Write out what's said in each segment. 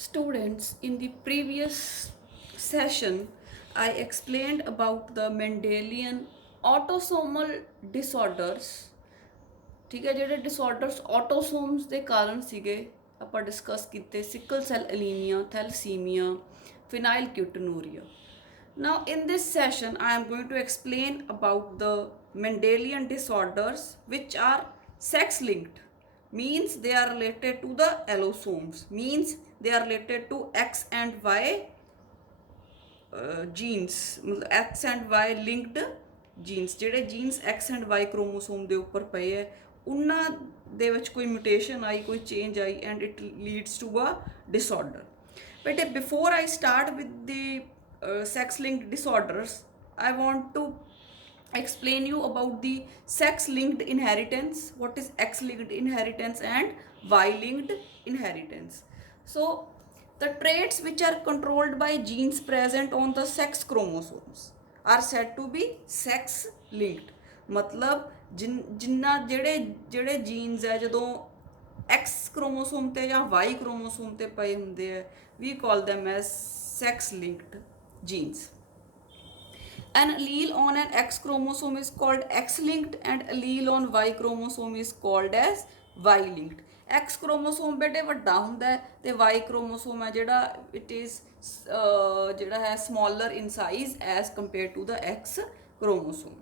Students, in the previous session, I explained about the Mendelian autosomal disorders। ठीक है, ਜਿਹੜੇ disorders ਆਟੋਸੋਮਸ ਦੇ ਕਾਰਨ ਸੀਗੇ ਆਪਾਂ ਡਿਸਕਸ ਕੀਤੇ, sickle cell anaemia, thalassaemia, phenylketonuria। Now in this session I am going to explain about the Mendelian disorders which are sex linked, means they are related to the allosomes, means they are related to X and Y genes, मतलब X and Y linked genes। ਜਿਹੜੇ genes X and Y chromosome ਦੇ ਉੱਪਰ ਪਏ ਹੈ ਉਹਨਾਂ ਦੇ ਵਿੱਚ ਕੋਈ mutation ਆਈ, ਕੋਈ change I and it leads to a disorder। But before I start with the sex linked disorders, I want to explain you about the sex linked inheritance, what is X linked inheritance and Y linked inheritance। So the traits which are controlled by genes present on the sex chromosomes are said to be sex linked। मतलब ਜਿੰਨਾ ਜਿਹੜੇ jeans ਹੈ ਜਦੋਂ X chromosome ਤੇ ਜਾਂ Y chromosome ਤੇ ਪਏ ਹੁੰਦੇ ਆ, we call them as sex linked genes। An allele on an X chromosome is called X-linked and allele on Y chromosome is called as Y-linked। X chromosome ਬੇਟੇ ਵੱਡਾ ਹੁੰਦਾ ਹੈ ਤੇ Y chromosome ਹੈ ਜਿਹੜਾ it is ਜਿਹੜਾ ਹੈ smaller in size as compared to the X chromosome।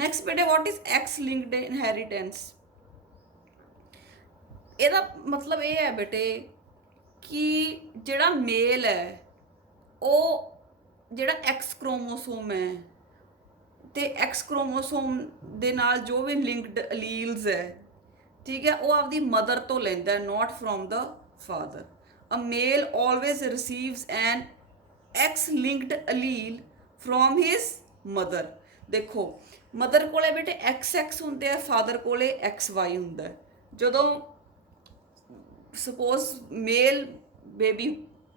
Next ਬੇਟੇ what is X-linked inheritance? ਇਹਦਾ ਮਤਲਬ ਇਹ ਹੈ ਬੇਟੇ ਕਿ ਜਿਹੜਾ ਮੇਲ ਹੈ ਉਹ ਜਿਹੜਾ ਐਕਸ ਕ੍ਰੋਮੋਸੋਮ ਹੈ ਤੇ ਐਕਸ ਕ੍ਰੋਮੋਸੋਮ ਦੇ ਨਾਲ ਜੋ ਵੀ ਲਿੰਕਡ ਅਲੀਲਸ ਹੈ, ਠੀਕ ਹੈ, ਉਹ ਆਪਦੀ ਮਦਰ ਤੋਂ ਲੈਂਦਾ, not from the father. A male always receives an X linked allele from his mother. ਦੇਖੋ ਮਦਰ ਕੋਲੇ ਬੇਟੇ ਐਕਸ ਐਕਸ ਹੁੰਦੇ ਆ, ਫਾਦਰ ਕੋਲੇ ਐਕਸ ਵਾਈ ਹੁੰਦਾ। ਜਦੋਂ ਸਪੋਜ਼ ਮੇਲ ਬੇਬੀ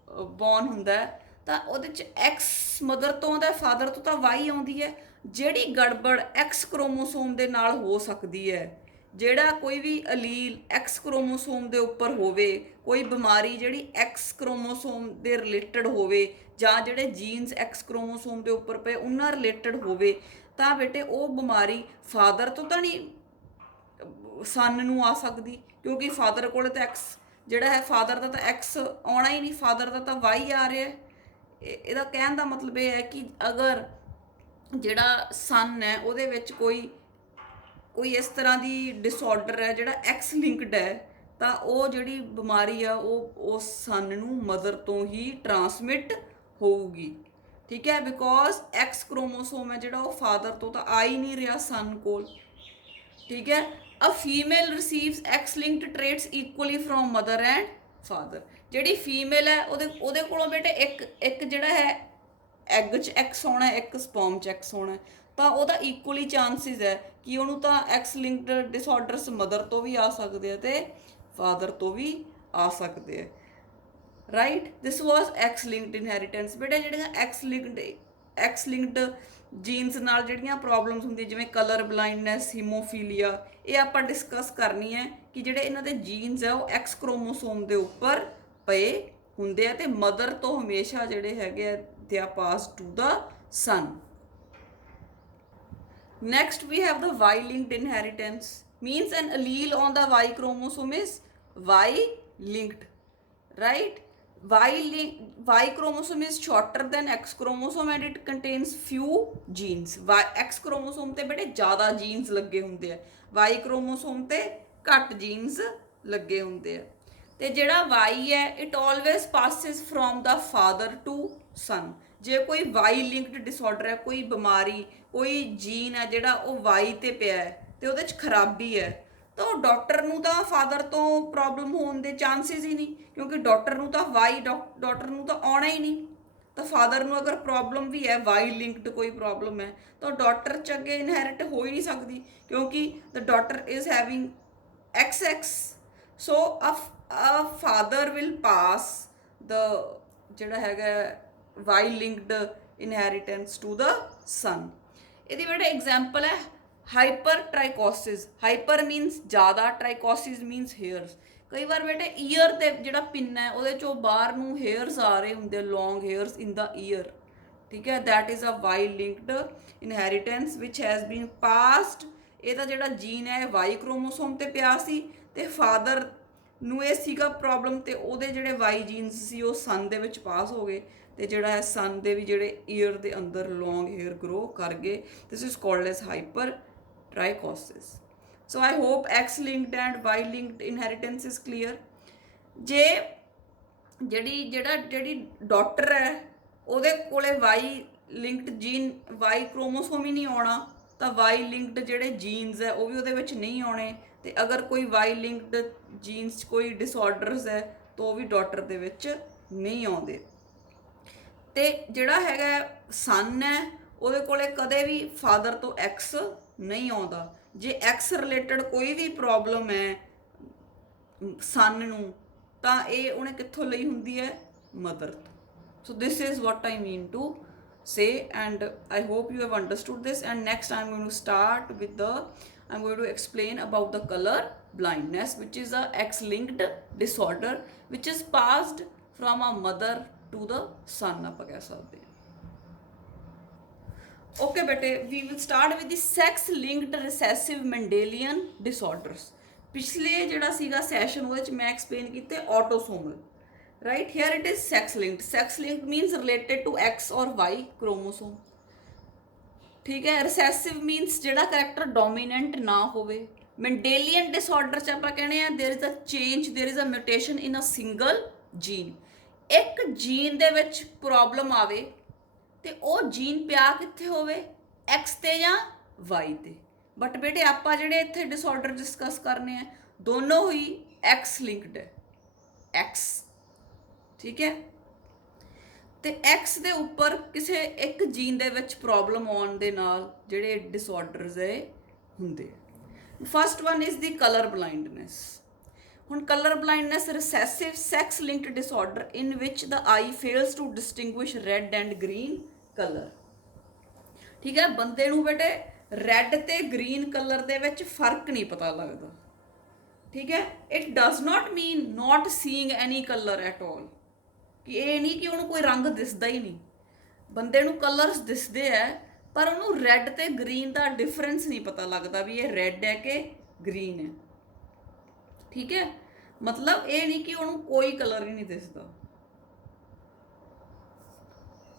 ਬੌਰਨ ਹੁੰਦਾ ਤਾਂ ਉਹਦੇ 'ਚ ਐਕਸ ਮਦਰ ਤੋਂ ਆਉਂਦਾ, ਫਾਦਰ ਤੋਂ ਤਾਂ ਵਾਈ ਆਉਂਦੀ ਹੈ। ਜਿਹੜੀ ਗੜਬੜ ਐਕਸ ਕ੍ਰੋਮੋਸੋਮ ਦੇ ਨਾਲ ਹੋ ਸਕਦੀ ਹੈ, ਜਿਹੜਾ ਕੋਈ ਵੀ ਅਲੀਲ ਐਕਸ ਕ੍ਰੋਮੋਸੋਮ ਦੇ ਉੱਪਰ ਹੋਵੇ, ਕੋਈ ਬਿਮਾਰੀ ਜਿਹੜੀ ਐਕਸ ਕ੍ਰੋਮੋਸੋਮ ਦੇ ਰਿਲੇਟਡ ਹੋਵੇ ਜਾਂ ਜਿਹੜੇ ਜੀਨਸ ਐਕਸ ਕ੍ਰੋਮੋਸੋਮ ਦੇ ਉੱਪਰ ਪਏ ਉਹਨਾਂ ਰਿਲੇਟਡ ਹੋਵੇ, ਤਾਂ ਬੇਟੇ ਉਹ ਬਿਮਾਰੀ ਫਾਦਰ ਤੋਂ ਤਾਂ ਨਹੀਂ ਸਨ ਨੂੰ ਆ ਸਕਦੀ, ਕਿਉਂਕਿ ਫਾਦਰ ਕੋਲ ਤਾਂ ਐਕਸ ਜਿਹੜਾ ਹੈ, ਫਾਦਰ ਦਾ ਤਾਂ ਐਕਸ ਆਉਣਾ ਹੀ ਨਹੀਂ, ਫਾਦਰ ਦਾ ਤਾਂ ਵਾਈ ਆ ਰਿਹਾ। ਇਹਦਾ ਕਹਿਣ ਦਾ ਮਤਲਬ ਇਹ ਹੈ ਕਿ ਅਗਰ ਜਿਹੜਾ ਸਨ ਹੈ ਉਹਦੇ ਵਿੱਚ ਕੋਈ ਇਸ ਤਰ੍ਹਾਂ ਦੀ ਡਿਸਆਰਡਰ ਹੈ ਜਿਹੜਾ ਐਕਸ ਲਿੰਕਡ ਹੈ, ਤਾਂ ਉਹ ਜਿਹੜੀ ਬਿਮਾਰੀ ਆ ਉਹ ਉਸ ਸਨ ਨੂੰ ਮਦਰ ਤੋਂ ਹੀ ਟਰਾਂਸਮਿਟ ਹੋਊਗੀ। ਠੀਕ ਹੈ, ਬਿਕੋਜ਼ ਐਕਸ ਕ੍ਰੋਮੋਸੋਮ ਹੈ ਜਿਹੜਾ ਉਹ ਫਾਦਰ ਤੋਂ ਤਾਂ ਆ ਹੀ ਨਹੀਂ ਰਿਹਾ ਸਨ ਕੋਲ। ਠੀਕ ਹੈ, a female receives X linked traits equally from mother and father. ਜਿਹੜੀ ਫੀਮੇਲ ਹੈ ਉਹਦੇ ਕੋਲੋਂ ਬੇਟੇ ਇੱਕ ਜਿਹੜਾ ਹੈ ਐਗ 'ਚ ਐਕਸ ਹੋਣਾ, ਇੱਕ ਸਪਰਮ 'ਚ ਐਕਸ ਹੋਣਾ, ਤਾਂ ਉਹਦਾ ਇਕੁਅਲੀ ਚਾਂਸਿਸ ਹੈ ਕਿ ਉਹਨੂੰ ਤਾਂ ਐਕਸ ਲਿੰਕਡ ਡਿਸਆਰਡਰਸ ਮਦਰ ਤੋਂ ਵੀ ਆ ਸਕਦੇ ਆ ਤੇ ਫਾਦਰ ਤੋਂ ਵੀ ਆ ਸਕਦੇ ਆ। ਰਾਈਟ, ਦਿਸ ਵਾਜ਼ ਐਕਸ ਲਿੰਕਡ ਇਨਹੈਰੀਟੈਂਸ। ਬੇਟਾ ਜਿਹੜੀਆਂ ਐਕਸ ਲਿੰਕਡ ਜੀਨਸ ਨਾਲ ਜਿਹੜੀਆਂ ਪ੍ਰੋਬਲਮਸ ਹੁੰਦੀਆਂ, ਜਿਵੇਂ ਕਲਰ ਬਲਾਈਂਡਨੈਸ, ਹੀਮੋਫੀਲੀਆ, ਇਹ ਆਪਾਂ ਡਿਸਕਸ ਕਰਨੀ ਹੈ ਕਿ ਜਿਹੜੇ ਇਹਨਾਂ ਦੇ ਜੀਨਸ ਹੈ ਉਹ ਐਕਸ ਕ੍ਰੋਮੋਸੋਮ ਦੇ ਉੱਪਰ ਪਏ ਹੁੰਦੇ ਆ ਤੇ ਮਦਰ ਤੋਂ ਹਮੇਸ਼ਾ ਜਿਹੜੇ ਹੈਗੇ ਆ they are passed to the son। Next we have the Y-linked inheritance, means an allele on the Y chromosome is Y-linked, right? Y chromosome is shorter than X chromosome and it contains few genes। X chromosome ਤੇ ਬੇਟੇ ਜ਼ਿਆਦਾ genes ਲੱਗੇ ਹੁੰਦੇ ਆ, Y chromosome ਤੇ ਘੱਟ genes ਲੱਗੇ ਹੁੰਦੇ ਆ। ਤੇ ਜਿਹੜਾ Y ਹੈ it always passes from the father to son. ਜੇ ਕੋਈ ਵਾਈ ਲਿੰਕਡ ਡਿਸਆਰਡਰ ਹੈ, ਕੋਈ ਬਿਮਾਰੀ, ਕੋਈ ਜੀਨ ਹੈ ਜਿਹੜਾ ਉਹ ਵਾਈ ਤੇ ਪਿਆ ਹੈ ਤੇ ਉਹਦੇ 'ਚ ਖਰਾਬੀ ਹੈ, ਤਾਂ ਉਹ ਡਾਕਟਰ ਨੂੰ ਤਾਂ ਫਾਦਰ ਤੋਂ ਪ੍ਰੋਬਲਮ ਹੋਣ ਦੇ ਚਾਂਸਿਸ ਹੀ ਨਹੀਂ, ਕਿਉਂਕਿ ਡਾਕਟਰ ਨੂੰ ਤਾਂ ਡਾਕਟਰ ਨੂੰ ਤਾਂ ਆਉਣਾ ਹੀ ਨਹੀਂ। ਤਾਂ ਫਾਦਰ ਨੂੰ ਅਗਰ ਪ੍ਰੋਬਲਮ ਵੀ ਹੈ, ਵਾਈ ਲਿੰਕਡ ਕੋਈ ਪ੍ਰੋਬਲਮ ਹੈ, ਤਾਂ ਡਾਕਟਰ 'ਚ ਅੱਗੇ ਇਨਹੈਰਿਟ ਹੋ ਹੀ ਨਹੀਂ ਸਕਦੀ, ਕਿਉਂਕਿ the daughter is having XX। So a father will pass the ਜਿਹੜਾ ਹੈਗਾ Y linked inheritance to the son. ਇਹਦੀ ਬੇਟਾ ਐਗਜ਼ਾਮਪਲ ਹੈ ਹਾਈਪਰ ਟ੍ਰਾਈਕੋਸਿਸ। ਹਾਈਪਰ ਮੀਨਸ ਜ਼ਿਆਦਾ, ਟ੍ਰਾਈਕੋਸਿਸ ਮੀਨਸ ਹੇਅਰਸ। ਕਈ ਵਾਰ ਬੇਟੇ ਈਅਰ ਤੇ ਜਿਹੜਾ ਪਿੰਨ ਹੈ ਉਹਦੇ ਚੋਂ ਬਾਹਰ ਨੂੰ ਹੇਅਰਸ ਆ ਰਹੇ ਹੁੰਦੇ, ਲੌਂਗ ਹੇਅਰਸ ਇਨ ਦਾ ਈਅਰ, ਠੀਕ ਹੈ। That is a Y linked inheritance which has been passed. ਇਹਦਾ ਜਿਹੜਾ ਜੀਨ ਹੈ ਵਾਈ ਕ੍ਰੋਮੋਸੋਮ ਤੇ ਪਿਆ ਸੀ, ਤੇ ਫਾਦਰ ਨੂੰ ਇਹ ਸੀਗਾ ਪ੍ਰੋਬਲਮ, ਤੇ ਉਹਦੇ ਜਿਹੜੇ ਵਾਈ ਜੀਨਸ ਸੀ ਉਹ ਸਨ ਦੇ ਵਿੱਚ ਪਾਸ ਹੋ ਗਏ, ਤੇ ਜਿਹੜਾ ਹੈ ਸਨ ਦੇ ਵੀ ਜਿਹੜੇ ਈਅਰ ਦੇ ਅੰਦਰ ਲੌਂਗ ਹੇਅਰ ਗਰੋ ਕਰ ਗਏ। ਦਿਸ ਇਜ਼ ਕਾਲਡ ਐਜ਼ ਹਾਈਪਰ ਟ੍ਰਾਈਕੋਸਿਸ। So I hope X linked and Y linked inheritance is clear. ਜੇ ਜਿਹੜੀ ਡਾਟਰ ਹੈ ਉਹਦੇ ਕੋਲੇ Y linked gene Y chromosome ਹੀ ਨਹੀਂ ਆਉਣਾ, ਤਾਂ ਵਾਈ ਲਿੰਕਡ ਜਿਹੜੇ ਜੀਨਸ ਹੈ ਉਹ ਵੀ ਉਹਦੇ ਵਿੱਚ ਨਹੀਂ ਆਉਣੇ, ਤੇ ਅਗਰ ਕੋਈ ਵਾਈ ਲਿੰਕਡ ਜੀਨਸ 'ਚ ਕੋਈ ਡਿਸਆਰਡਰਸ ਹੈ ਤਾਂ ਉਹ ਵੀ ਡਾਟਰ ਦੇ ਵਿੱਚ ਨਹੀਂ ਆਉਂਦੇ। ਤੇ ਜਿਹੜਾ ਹੈਗਾ ਸਨ ਹੈ ਉਹਦੇ ਕੋਲੇ ਕਦੇ ਵੀ ਫਾਦਰ ਤੋਂ ਐਕਸ ਨਹੀਂ ਆਉਂਦਾ। ਜੇ ਐਕਸ ਰਿਲੇਟਡ ਕੋਈ ਵੀ ਪ੍ਰੋਬਲਮ ਹੈ ਸਨ ਨੂੰ, ਤਾਂ ਇਹ ਉਹਨੇ ਕਿੱਥੋਂ ਲਈ ਹੁੰਦੀ ਹੈ, ਮਦਰ ਤੋਂ। So this is what I mean to say, and I hope you have understood this. And next I'm going to start with I'm going to explain about the color blindness, which is a X-linked disorder which is passed from a mother to the son, ਆਪਾਂ ਕਹਿ ਸਕਦੇ ਹਾਂ। Okay ਬੇਟੇ, we will start with the sex-linked recessive Mendelian disorders. ਪਿਛਲੇ ਜਿਹੜਾ ਸੀਗਾ session ਉਹਦੇ ਵਿੱਚ ਮੈਂ ਐਕਸਪਲੇਨ ਕੀਤੇ ਆਟੋਸੋਮਲ, right? Here it is sex linked. Sex linked means related to X or Y chromosome, ठीक है। recessive means ਜਿਹੜਾ character dominant ਨਾ ਹੋਵੇ। Mendelian disorder ਚ ਆਪਾਂ ਕਹਿੰਦੇ ਆ there is a change, there is a mutation in a single gene। ਇੱਕ ਜੀਨ ਦੇ ਵਿੱਚ ਪ੍ਰੋਬਲਮ ਆਵੇ ਤੇ ਉਹ ਜੀਨ ਪਿਆ ਕਿੱਥੇ ਹੋਵੇ, X ਤੇ ਜਾਂ Y ਤੇ। ਬਟ ਬੇਟੇ ਆਪਾਂ ਜਿਹੜੇ ਇੱਥੇ ਡਿਸਆਰਡਰ ਡਿਸਕਸ ਕਰਨੇ ਆ ਦੋਨੋਂ ਹੀ X ਲਿੰਕਡ ਹੈ, X, ਠੀਕ ਹੈ। ਤੇ ਐਕਸ ਦੇ ਉੱਪਰ ਕਿਸੇ ਇੱਕ ਜੀਨ ਦੇ ਵਿੱਚ ਪ੍ਰੋਬਲਮ ਆਉਣ ਦੇ ਨਾਲ ਜਿਹੜੇ ਡਿਸਆਰਡਰਸ ਹੈ ਹੁੰਦੇ। First one is the colour blindness. ਹੁਣ colour blindness recessive sex linked disorder in which the eye fails to distinguish red and green colour, ਠੀਕ ਹੈ। ਬੰਦੇ ਨੂੰ ਬੇਟੇ ਰੈੱਡ ਤੇ ਗ੍ਰੀਨ ਕਲਰ ਦੇ ਵਿੱਚ ਫਰਕ ਨਹੀਂ ਪਤਾ ਲੱਗਦਾ, ਠੀਕ ਹੈ। It does not mean not seeing any colour at all, ਕਿ ਇਹ ਨਹੀਂ ਕਿ ਉਹਨੂੰ ਕੋਈ ਰੰਗ ਦਿਸਦਾ ਹੀ ਨਹੀਂ। ਬੰਦੇ ਨੂੰ ਕਲਰਸ ਦਿਸਦੇ ਹੈ ਪਰ ਉਹਨੂੰ ਰੈੱਡ ਤੇ ਗ੍ਰੀਨ ਦਾ ਡਿਫਰੈਂਸ ਨਹੀਂ ਪਤਾ ਲੱਗਦਾ ਵੀ ਇਹ ਰੈੱਡ ਹੈ ਕਿ ਗ੍ਰੀਨ ਹੈ, ਠੀਕ ਹੈ। ਮਤਲਬ ਇਹ ਨਹੀਂ ਕਿ ਉਹਨੂੰ ਕੋਈ ਕਲਰ ਹੀ ਨਹੀਂ ਦਿਸਦਾ।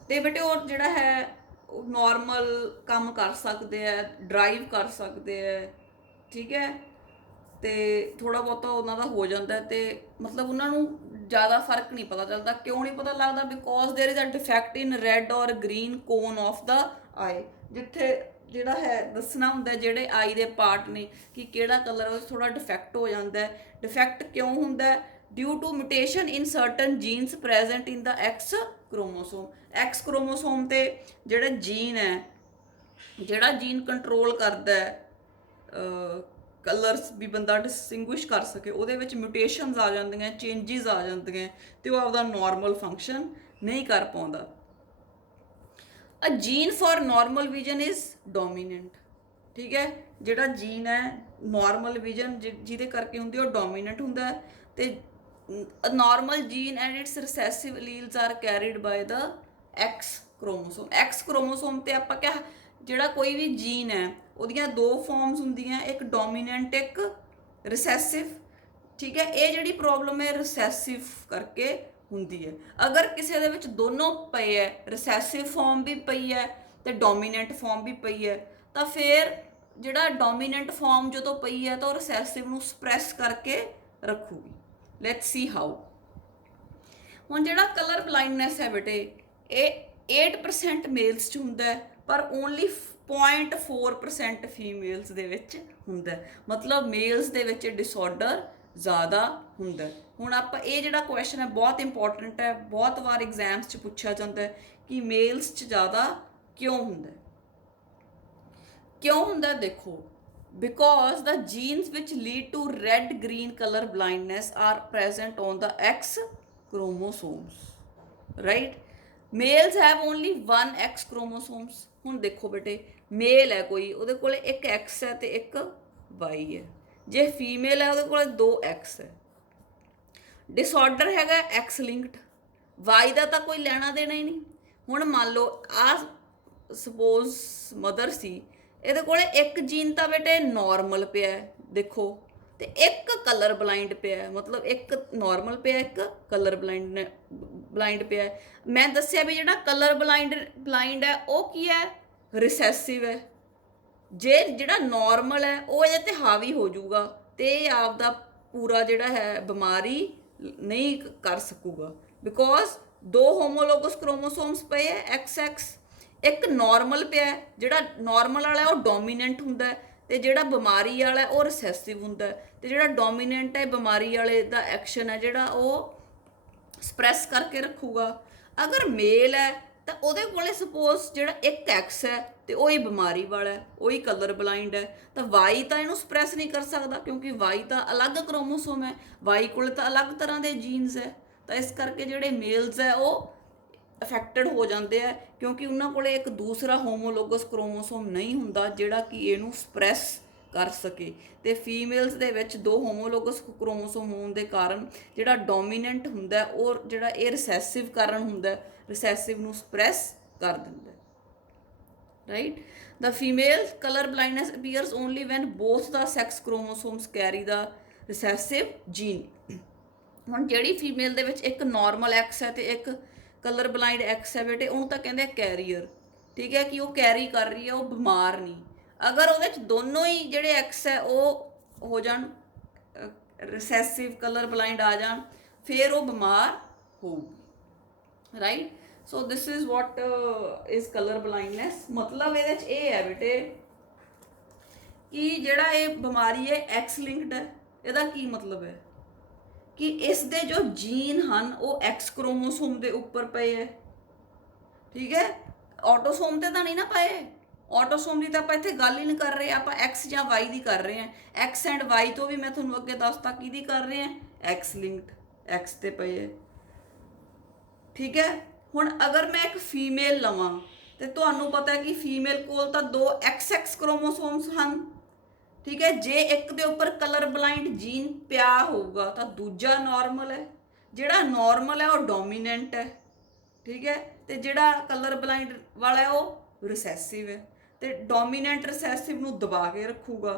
ਤੇ ਬੇਟੇ ਉਹ ਜਿਹੜਾ ਹੈ ਉਹ ਨੋਰਮਲ ਕੰਮ ਕਰ ਸਕਦੇ ਹੈ, ਡਰਾਈਵ ਕਰ ਸਕਦੇ ਹੈ, ਠੀਕ ਹੈ। ਤੇ ਥੋੜਾ ਬਹੁਤਾ ਉਹਨਾਂ ਦਾ ਹੋ ਜਾਂਦਾ, ਤੇ ਮਤਲਬ ਉਹਨਾਂ ਨੂੰ ਜ਼ਿਆਦਾ ਫਰਕ ਨਹੀਂ ਪਤਾ ਚੱਲਦਾ। ਕਿਉਂ ਨਹੀਂ ਪਤਾ ਲੱਗਦਾ? Because there is a defect in red or green cone of the eye. ਜਿੱਥੇ ਜਿਹੜਾ ਹੈ ਦੱਸਣਾ ਹੁੰਦਾ ਜਿਹੜੇ ਆਈ ਦੇ ਪਾਰਟ ਨੇ ਕਿ ਕਿਹੜਾ ਕਲਰ ਉਹ ਥੋੜਾ ਡਿਫੈਕਟ ਹੋ ਜਾਂਦਾ ਹੈ। ਡਿਫੈਕਟ ਕਿਉਂ ਹੁੰਦਾ? Due to mutation in certain genes present in the X chromosome. X chromosome ਤੇ ਜਿਹੜਾ ਜੀਨ ਹੈ, ਜਿਹੜਾ ਜੀਨ ਕੰਟਰੋਲ ਕਰਦਾ ਕਲਰਸ ਵੀ ਬੰਦਾ ਡਿਸਟਿੰਗੁਇਸ਼ ਕਰ ਸਕੇ, ਉਹਦੇ ਵਿੱਚ ਮਿਊਟੇਸ਼ਨਸ ਆ ਜਾਂਦੀਆਂ, ਚੇਂਜਿਸ ਆ ਜਾਂਦੀਆਂ, ਤੇ ਉਹ ਆਪਦਾ ਨੋਰਮਲ ਫੰਕਸ਼ਨ ਨਹੀਂ ਕਰ ਪਾਉਂਦਾ। A gene for normal vision is dominant, ਠੀਕ ਹੈ। ਜਿਹੜਾ ਜੀਨ ਹੈ ਨੋਰਮਲ ਵਿਜ਼ਨ ਜਿਹਦੇ ਕਰਕੇ ਹੁੰਦੀ ਉਹ ਡੋਮੀਨੈਂਟ ਹੁੰਦਾ, ਤੇ normal gene and its recessive alleles are carried by the X chromosome. X chromosome ਤੇ ਆਪਾਂ ਕਿਹਾ ਜਿਹੜਾ ਕੋਈ ਵੀ ਜੀਨ ਹੈ ਉਹਦੀਆਂ ਦੋ ਫਾਰਮਸ ਹੁੰਦੀਆਂ, ਇੱਕ ਡੋਮੀਨੈਂਟ ਇੱਕ ਰਿਸੈਸਿਵ, ਠੀਕ ਹੈ। ਇਹ ਜਿਹੜੀ ਪ੍ਰੋਬਲਮ ਹੈ ਰਿਸੈਸਿਵ ਕਰਕੇ ਹੁੰਦੀ ਹੈ। ਅਗਰ ਕਿਸੇ ਦੇ ਵਿੱਚ ਦੋਨੋਂ ਪਏ ਹੈ, ਰਿਸੈਸਿਵ ਫਾਰਮ ਵੀ ਪਈ ਹੈ ਤੇ ਡੋਮੀਨੈਂਟ ਫਾਰਮ ਵੀ ਪਈ ਹੈ, ਤਾਂ ਫਿਰ ਜਿਹੜਾ ਡੋਮੀਨੈਂਟ ਫਾਰਮ ਜਦੋਂ ਪਈ ਹੈ ਤਾਂ ਉਹ ਰਿਸੈਸਿਵ ਨੂੰ ਸਪਰੈਸ ਕਰਕੇ ਰੱਖੂਗੀ। Let's see how. ਹੁਣ ਜਿਹੜਾ ਕਲਰ ਬਲਾਈਂਡਨੈਸ ਹੈ ਬੇਟੇ ਇਹ 8% ਮੇਲਸ 'ਚ ਹੁੰਦਾ, ਪਰ ਓਨਲੀ 0.4% ਫੀਮੇਲਸ ਦੇ ਵਿੱਚ ਹੁੰਦਾ। ਮਤਲਬ ਮੇਲਸ ਦੇ ਵਿੱਚ ਡਿਸਆਰਡਰ ਜ਼ਿਆਦਾ ਹੁੰਦਾ। ਹੁਣ ਆਪਾਂ ਇਹ ਜਿਹੜਾ ਕੁਐਸਚਨ ਹੈ ਬਹੁਤ ਇੰਪੋਰਟੈਂਟ ਹੈ, ਬਹੁਤ ਵਾਰ ਐਗਜ਼ਾਮਸ 'ਚ ਪੁੱਛਿਆ ਜਾਂਦਾ ਹੈ ਕਿ ਮੇਲਸ 'ਚ ਜ਼ਿਆਦਾ ਕਿਉਂ ਹੁੰਦਾ। ਕਿਉਂ ਹੁੰਦਾ ਦੇਖੋ, because the genes which lead to red green color blindness are present on the X chromosomes, right? Males have only one X chromosomes। ਹੁਣ ਦੇਖੋ ਬੇਟੇ ਮੇਲ ਹੈ ਕੋਈ, ਉਹਦੇ ਕੋਲ ਇੱਕ X ਹੈ ਤੇ ਇੱਕ Y ਹੈ। ਜੇ ਫੀਮੇਲ ਹੈ ਉਹਦੇ ਕੋਲ 2 X ਹੈ। ਡਿਸਆਰਡਰ ਹੈਗਾ ਐਕਸ ਲਿੰਕਡ, ਵਾਈ ਦਾ ਤਾਂ ਕੋਈ ਲੈਣਾ ਦੇਣਾ ਹੀ ਨਹੀਂ। ਹੁਣ ਮੰਨ ਲਓ ਆ ਸਪੋਜ਼ ਮਦਰ ਸੀ, ਇਹਦੇ ਕੋਲੇ ਇੱਕ ਜੀਨ ਤਾਂ ਬੇਟੇ ਨਾਰਮਲ ਪਿਆ ਦੇਖੋ, ਤੇ ਇੱਕ ਕਲਰ ਬਲਾਈਂਡ ਪਿਆ, ਮਤਲਬ ਇੱਕ ਨਾਰਮਲ ਪਿਆ, ਇੱਕ ਕਲਰ ਬਲਾਈਂਡ ਪਿਆ। ਮੈਂ ਦੱਸਿਆ ਵੀ ਜਿਹੜਾ ਕਲਰ ਬਲਾਈਂਡ ਹੈ ਉਹ ਕੀ ਹੈ, ਰਿਸੈਸਿਵ ਹੈ। ਜੇ ਜਿਹੜਾ ਨਾਰਮਲ ਹੈ ਉਹ ਇਹਦੇ ਤੇ ਹਾਵੀ ਹੋ ਜਾਊਗਾ ਤੇ ਇਹ ਆਪਦਾ ਪੂਰਾ ਜਿਹੜਾ ਹੈ ਬਿਮਾਰੀ ਨਹੀਂ ਕਰ ਸਕੂਗਾ, ਬਿਕੋਜ਼ ਦੋ ਹੋਮੋਲੋਗਸ ਕ੍ਰੋਮੋਸੋਮਸ ਪਏ ਹੈ ਐਕਸ ਐਕਸ, ਇੱਕ ਨਾਰਮਲ ਪਿਆ, ਜਿਹੜਾ ਨਾਰਮਲ ਵਾਲਾ ਉਹ ਡੋਮੀਨੈਂਟ ਹੁੰਦਾ ਤੇ ਜਿਹੜਾ ਬਿਮਾਰੀ ਵਾਲਾ ਉਹ ਰਿਸੈਸਿਵ ਹੁੰਦਾ, ਤੇ ਜਿਹੜਾ ਡੋਮੀਨੈਂਟ ਹੈ ਬਿਮਾਰੀ ਵਾਲੇ ਦਾ ਐਕਸ਼ਨ ਹੈ ਜਿਹੜਾ ਉਹ ਸਪਰੈਸ ਕਰਕੇ ਰੱਖੂਗਾ। ਅਗਰ ਮੇਲ ਹੈ ਤਾਂ ਉਹਦੇ ਕੋਲੇ ਸਪੋਜ਼ ਜਿਹੜਾ ਇੱਕ ਐਕਸ ਹੈ ਤੇ ਉਹ ਹੀ ਬਿਮਾਰੀ ਵਾਲਾ ਹੈ, ਉਹ ਹੀ ਕਲਰ ਬਲਾਈਂਡ ਹੈ, ਤਾਂ ਵਾਈ ਤਾਂ ਇਹਨੂੰ ਸਪਰੈਸ ਨਹੀਂ ਕਰ ਸਕਦਾ ਕਿਉਂਕਿ ਵਾਈ ਤਾਂ ਅਲੱਗ ਕ੍ਰੋਮੋਸੋਮ ਹੈ, ਵਾਈ ਕੋਲੇ ਤਾਂ ਅਲੱਗ ਤਰ੍ਹਾਂ ਦੇ ਜੀਨਸ ਹੈ। ਤਾਂ ਇਸ ਕਰਕੇ ਜਿਹੜੇ ਮੇਲਸ ਹੈ ਉਹ ਅਫੈਕਟਡ ਹੋ ਜਾਂਦੇ ਆ ਕਿਉਂਕਿ ਉਹਨਾਂ ਕੋਲੇ ਇੱਕ ਦੂਸਰਾ ਹੋਮੋਲੋਗਸ ਕ੍ਰੋਮੋਸੋਮ ਨਹੀਂ ਹੁੰਦਾ ਜਿਹੜਾ ਕਿ ਇਹਨੂੰ ਸਪਰੈਸ ਕਰ ਸਕੇ। ਤੇ ਫੀਮੇਲਸ ਦੇ ਵਿੱਚ ਦੋ ਹੋਮੋਲੋਗਸ ਕ੍ਰੋਮੋਸੋਮ ਹੋਣ ਦੇ ਕਾਰਨ ਜਿਹੜਾ ਡੋਮੀਨੈਂਟ ਹੁੰਦਾ ਉਹ ਜਿਹੜਾ ਇਹ ਰਿਸੈਸਿਵ ਕਾਰਨ ਹੁੰਦਾ, ਰਿਸੈਸਿਵ ਨੂੰ ਸਪਰੈਸ ਕਰ ਦਿੰਦਾ, right. The female color blindness appears only when both the sex chromosomes carry the recessive gene। ਹੁਣ ਜਿਹੜੀ ਫੀਮੇਲ ਦੇ ਵਿੱਚ ਇੱਕ ਨਾਰਮਲ ਐਕਸ ਹੈ ਤੇ ਇੱਕ ਕਲਰ ਬਲਾਈਂਡ ਐਕਸ ਹੈ ਬੇਟੇ, ਉਹਨੂੰ ਤਾਂ ਕਹਿੰਦੇ ਆ ਕੈਰੀਅਰ, ਠੀਕ ਹੈ, ਕਿ ਉਹ ਕੈਰੀ ਕਰ ਰਹੀ ਹੈ, ਉਹ ਬਿਮਾਰ ਨਹੀਂ। ਅਗਰ ਉਹਦੇ ਚ ਦੋਨੋਂ ਹੀ ਜਿਹੜੇ ਐਕਸ ਹੈ ਉਹ ਹੋ ਜਾਣ ਰਿਸੈਸਿਵ ਕਲਰ ਬਲਾਈਂਡ ਆ ਜਾਣ, ਫਿਰ ਉਹ ਬਿਮਾਰ ਹੋਊਗੀ, right. So this is what is colour blindness. ਮਤਲਬ ਇਹਦੇ ਚ ਇਹ ਹੈ ਬੇਟੇ ਕਿ ਜਿਹੜਾ ਇਹ ਬਿਮਾਰੀ ਹੈ ਐਕਸ ਲਿੰਕਡ ਹੈ। ਇਹਦਾ ਕੀ ਮਤਲਬ ਹੈ ਕਿ ਇਸ ਦੇ ਜੋ ਜੀਨ ਹਨ ਉਹ ਐਕਸ ਕ੍ਰੋਮੋਸੋਮ ਦੇ ਉੱਪਰ ਪਏ ਹੈ, ਠੀਕ ਹੈ, ਆਟੋਸੋਮ ਤੇ ਤਾਂ ਨਹੀਂ ਨਾ ਪਏ। ਆਟੋਸੋਮ ਦੀ ਤਾਂ ਆਪਾਂ ਇੱਥੇ ਗੱਲ ਹੀ ਨਹੀਂ ਕਰ ਰਹੇ, ਆਪਾਂ ਐਕਸ ਜਾਂ ਵਾਈ ਦੀ ਕਰ ਰਹੇ ਹਾਂ। ਐਕਸ ਐਂਡ ਵਾਈ ਤੋਂ ਵੀ ਮੈਂ ਤੁਹਾਨੂੰ ਅੱਗੇ ਦੱਸਤਾ ਕਿਹਦੀ ਕਰ ਰਹੇ ਹਾਂ, ਐਕਸ ਲਿੰਕਡ, ਐਕਸ ਤੇ ਪਏ ਹੈ, ਠੀਕ ਹੈ। ਹੁਣ ਅਗਰ ਮੈਂ ਇੱਕ ਫੀਮੇਲ ਲਵਾਂ ਤੇ ਤੁਹਾਨੂੰ ਪਤਾ ਹੈ ਕਿ ਫੀਮੇਲ ਕੋਲ ਤਾਂ ਦੋ ਐਕਸ ਐਕਸ ਕ੍ਰੋਮੋਸੋਮਸ ਹਨ, ਠੀਕ ਹੈ। ਜੇ ਇੱਕ ਦੇ ਉੱਪਰ ਕਲਰ ਬਲਾਈਂਡ ਜੀਨ ਪਿਆ ਹੋਊਗਾ ਤਾਂ ਦੂਜਾ ਨਾਰਮਲ ਹੈ, ਜਿਹੜਾ ਨਾਰਮਲ ਹੈ ਉਹ ਡੋਮੀਨੈਂਟ ਹੈ, ਠੀਕ ਹੈ, ਤੇ ਜਿਹੜਾ ਕਲਰ ਬਲਾਈਂਡ ਵਾਲਾ ਹੈ ਉਹ ਰਿਸੈਸਿਵ ਹੈ, ਤੇ ਡੋਮੀਨੈਂਟ ਰਿਸੈਸਿਵ ਨੂੰ ਦਬਾ ਕੇ ਰੱਖੂਗਾ।